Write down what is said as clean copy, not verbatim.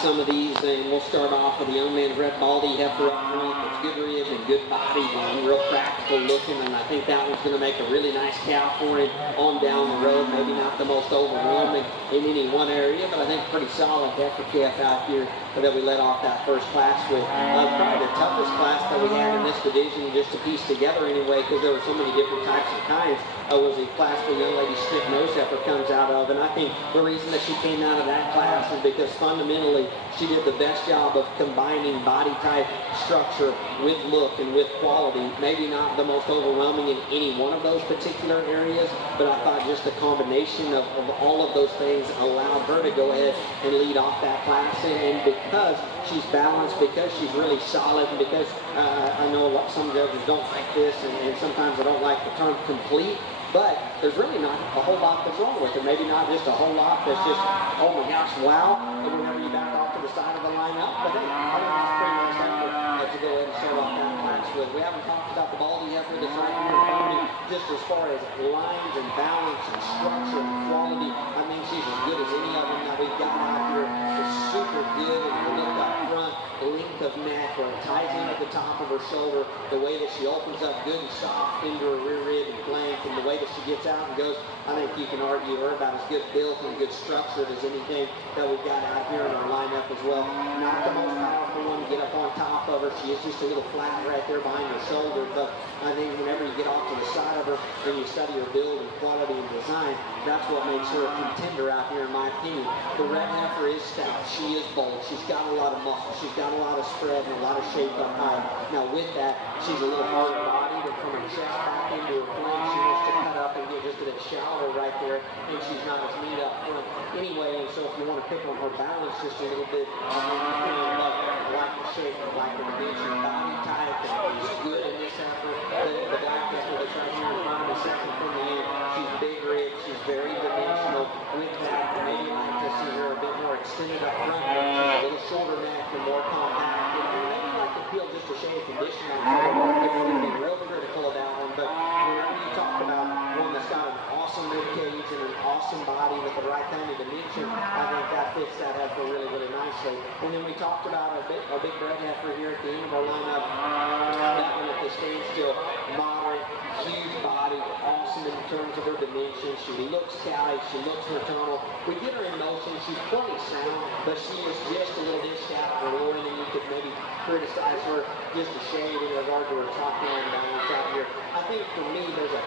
some of these, and we'll start off with the young man's red baldy heifer up front. It's good ribs and good body, and real practical looking, and I think that one's going to make a really nice cow for him on down the road. Maybe not the most overwhelming in any one area, but I think pretty solid heifer calf out here that we let off that first class with. Probably the toughest class that we had in this division, just to piece together anyway, because there were so many different types of kinds, was the class the young lady Stick Nose Heifer comes out of. And I think the reason that she came out of that class is because fundamentally she did the best job of combining body type, structure with look and with quality. Maybe not the most overwhelming in any one of those particular areas, but I thought just the combination of all of those things allowed her to go ahead and lead off that class. And because she's balanced, because she's really solid, and because I know some judges don't like this, and sometimes I don't like the term complete, but there's really not a whole lot that's wrong with it. Maybe not just a whole lot that's just, oh my gosh, wow, and whenever you back off to the side of the lineup. But hey, I think that's pretty nice effort to go ahead and start off that class with. We haven't talked about the baldy heifer that's right here in front of me, just as far as lines and balance and structure and quality. I mean, she's as good as any of them that we've got out here. It's super good, and you look up front, length of neck, where it ties in at the top of her shoulder, the way that she opens up good and soft into her rear rib and flank, and the way that she gets out and goes. I think you can argue her about as good built and good structured as anything that we've got out here in our lineup as well. Not the most powerful one to get up on top of her. She is just a little flat right there behind her shoulder, but I think whenever you get off to the side of her and you study her build and quality and design, that's what makes her a contender out here in my opinion. The red heifer is stout. She is bold. She's got a lot of muscle. She's got a lot of spread and a lot of shape up high. Now with that, she's a little harder bodied, and from her chest back into her flank, she wants to cut up and get just a bit shallow right there, and she's not as neat up front anyway. And so if you want to pick on her balance just a little bit, I like the shape, I like the dimension, body type, and is good in this heifer. The black heifer that's right here in front of me, second from the end, she's big ribbed, she's very dimensional. With that, maybe you might just see her a bit more extended up front. She's a little shorter neck and more compact. Maybe you like to feel just a shade of condition on her. If you're going to be real critical of that one, but whenever you talk about one that's got an awesome rib cage and an awesome body with the right kind of dimension, I think that fits that heifer really, really nicely. And then we talked about a big red heifer here at the end of our lineup. That one at the standstill, moderate, huge body, awesome in terms of her dimension. She looks catty, she looks maternal. We get her in motion, she's plenty sound, but she is just a little dished out for Lauren, and you could maybe criticize her just a shade in regard to her top line balance out here. I think for me, there's a